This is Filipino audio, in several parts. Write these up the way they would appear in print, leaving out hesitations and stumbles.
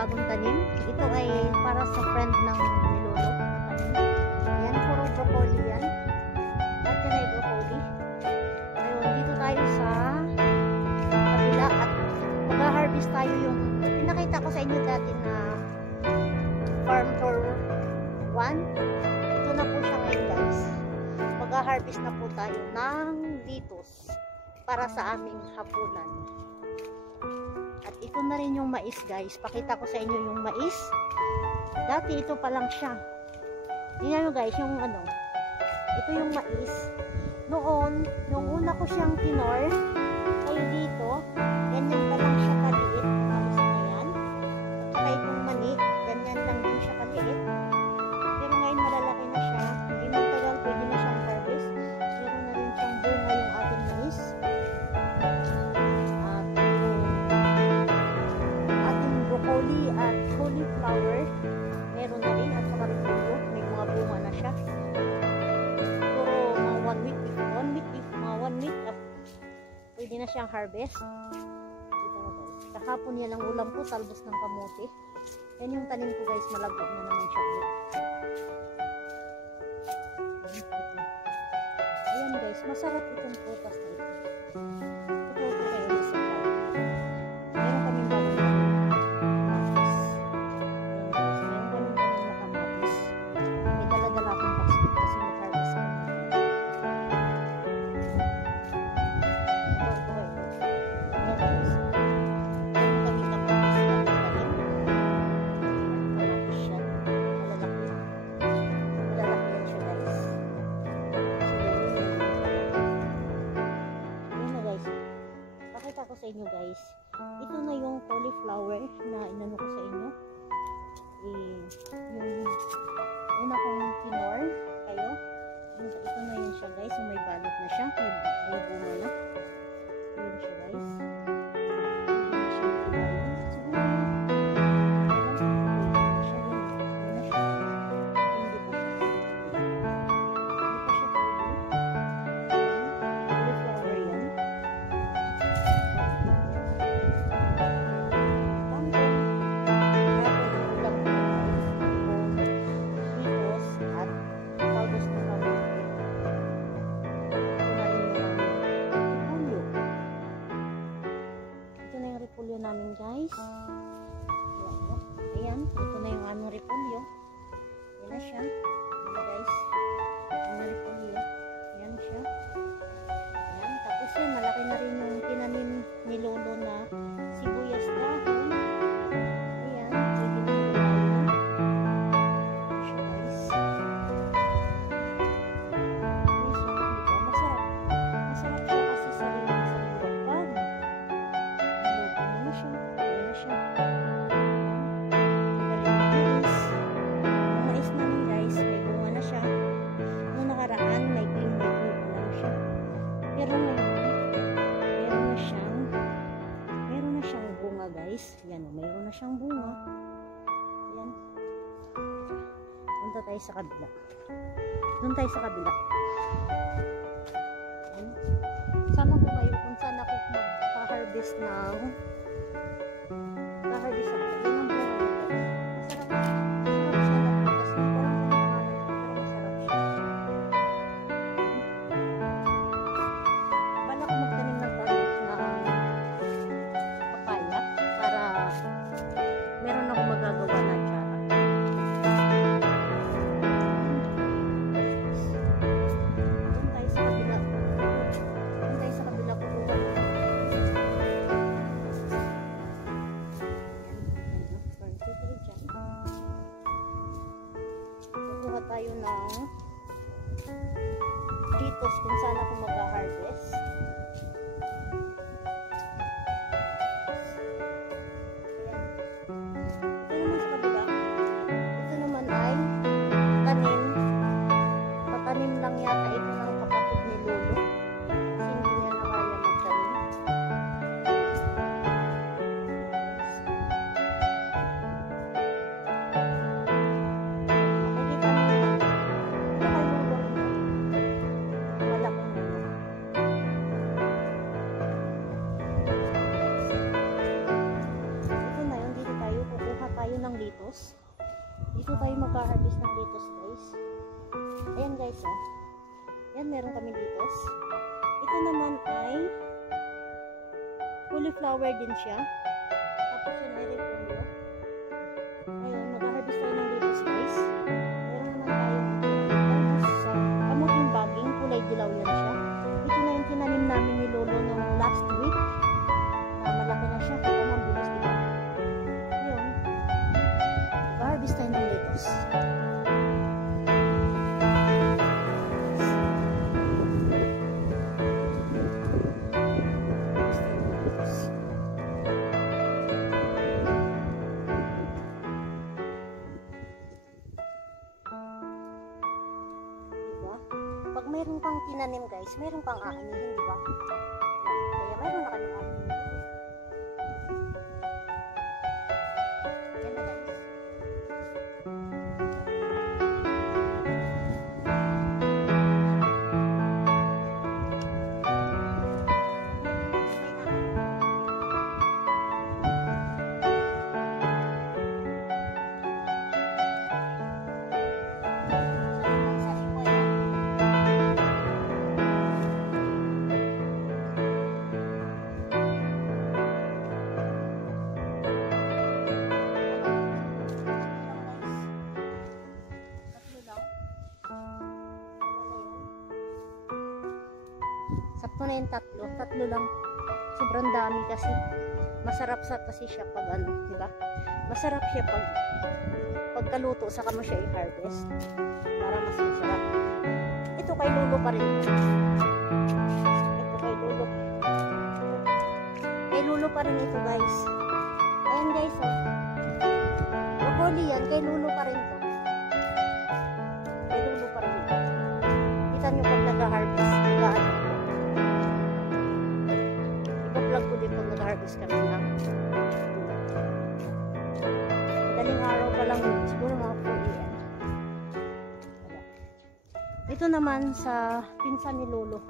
bagong tanim. Ito ay para sa friend ng nilolo. Ayan, puro broccoli yan. At yan ay broccoli. Ngayon, dito tayo sa kabila at mag-harvest tayo yung pinakita ko sa inyo dati na farm for one. Ito na po siya ngayon, guys. Mag-harvest na po tayo ng litos para sa aming hapunan. At ito na rin yung mais, guys. Pakita ko sa inyo yung mais. Dati ito pa lang siya. Tingnan nyo, guys, yung ano. Ito yung mais. Noon, nung una ko siyang tinor, kayo dito, ganyan pa lang siya kaliit. Halos na yan. At saka itong mani, ganyan lang din siya kaliit. Pero ngayon malalaki na siya. Hindi magtagal, pwede na siyang harvest. Meron na rin siyang bunga yung ating mais. Broccoli at cauliflower meron na rin at saka rin may mga bunga na siya. Pero mga 1 week up pwede na siyang harvest. Dito na, guys. Kahapon yan ang ulam ko, talbos ng kamote. Yan yung tanim ko, guys, malago na naman siya. Ayan, guys, masarap itong prutas na ito. Ito kayo masarap. Meron kami bagong ko sa inyo, guys. Ito na yung cauliflower na inano ko sa inyo. Yung una kong tinor kayo. Ito na yun siya, guys. Yung may balot na siya. May bunga na. Yun siya, guys. Repolyo namin, guys. Ayan, ito na yung aming repolyo. Ayan na siya. Ayan, guys. Ayan na repolyo. Ayan siya. Ayan, tapos yan, malaki na rin yung tinanim ni lolo na sibuyas dahon. Ayan, pwede na yung dahon. Ayan siya, guys. Ayan siya, diba? Masarap. Masarap siya kasi sariwa. Guys, yan, mayroon na siyang bunga. Yan. Punta tayo sa kabila. Doon tayo sa kabila. Yan. Sama ko kayo kung saan ako mag-harvest ng harvest ako. Yan ang bunga. Masarap. Masarap siya na po. Kasi parang pangalan. Pero masarap siya. Bala ko magtanim ng meron ako magagawa na tsara. Doon tayo sa kabila. Doon tayo sa kabila po. Kukuha tayo ng litos kung saan ako mag-harvest. Patanim lang yata ito ng kapatid ni lolo kasi hindi niya na kaya magtanim. Yan, meron kami dito. Ito naman ay cauliflower din siya. Tapos yun ay repolyo. Ayun, mag-harvest tayo ng lettuce guys. Meron naman tayong kamuting baging, kulay dilaw yan siya. Ito na yung tinanim namin ni Lolo nung last week. Malaki na siya, kita mo, bilis dito. Ayun, mag-harvest tayo ng lettuce. Pag mayroon kang tinanim guys, mayroon kang aanihin, di ba? Kaya mayroon na kami aanihin. Yan na guys. Sakto na yung tatlo lang. Sobrang dami kasi. Masarap kasi siya pag ano, di ba? Masarap siya pagkaluto saka mo siya i-harvest. Para mas masarap. Ito kay Lolo pa rin. Ito kay Lolo. Kay Lolo pa rin ito guys. Ayan guys oh. Broccoli yan, kay Lolo pa rin to. Kay Lolo pa rin ito. Kita nyo pag nag-harvest. Ipa-vlog ko din pag nag-harvest kami ng madaling araw pa lang, siguro mga 4 AM. Ito naman sa pinsan ni Lolo.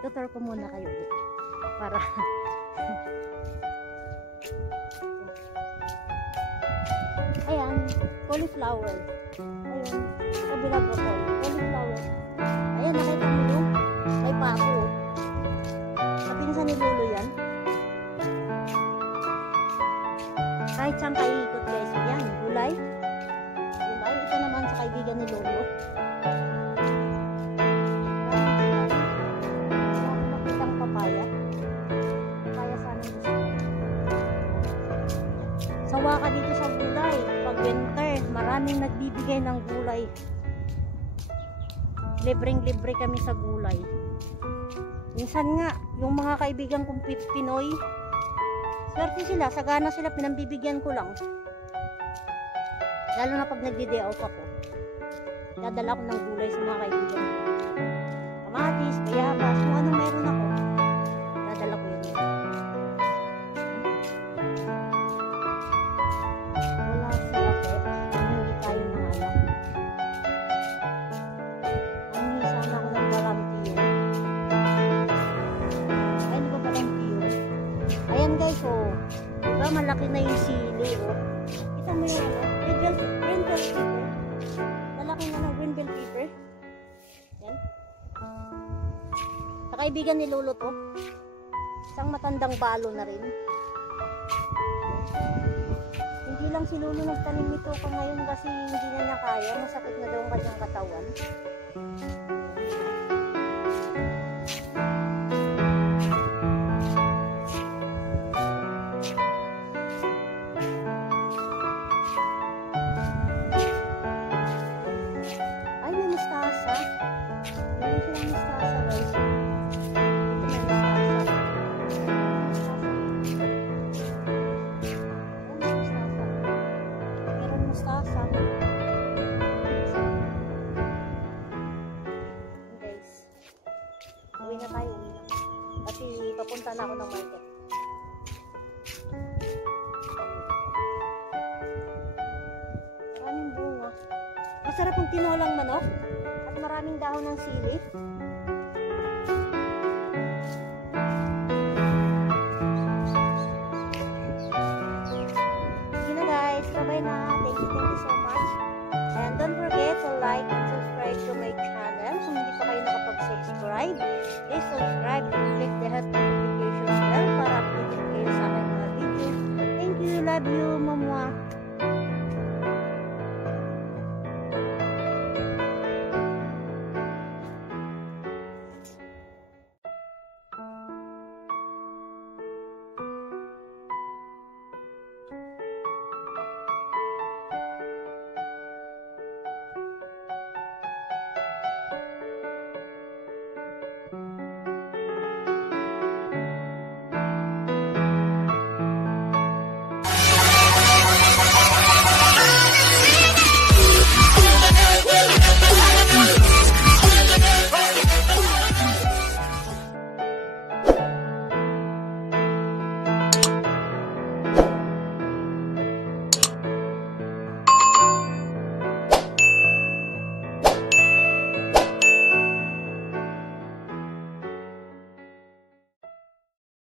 Tutor ko muna kayo para ayan, cauliflower. Ayun, kabila broccoli, cauliflower. Ayan, nakita mo yung may paso. Sa pinsan ni Lolo yan. Kahit saan kayo ikot guys. Yan, gulay. Gulay. Ito naman sa kaibigan ni Lolo. Makitang papaya. Papaya sana gusto. Sawa ka dito sa gulay. Pag winter, maraming nagbibigay ng gulay. Libreng-libre kami sa gulay. Minsan nga, yung mga kaibigan kong Pinoy, swerte sila, sagana sila, pinambibigyan ko lang. Lalo na pag nagdi-day off ako. Dadala ko ng gulay sa mga kaibigan ko. Kamatis, bayabas, kung anong meron ako, dadala ko yun. Wala sila po, hindi tayo ng alam. Ang sana ako ng volunteer. Ay, di ba pala yung tiyo? Ayan guys, oh. Diba malaki na yung sili, oh. Kita mo yung ano, green bell pepper. Malaki na ng green bell pepper. Yan. Sa kaibigan ni Lolo to. Isang matandang balo na rin. Hindi lang si Lolo nagtanim nito ko ngayon kasi hindi na niya kaya. Masakit na daw ang kanyang katawan. Uwi na tayo. Kasi papunta na ako ng market. Maraming bunga. Masarap ang tinolang manok. At maraming dahon ng sili. Sige na guys. Bye-bye na. Thank you so much. And don't forget to like and subscribe to my channel. subscribe. Please subscribe and click the notification bell para updated kayo sa aking mga videos. Thank you. Love you.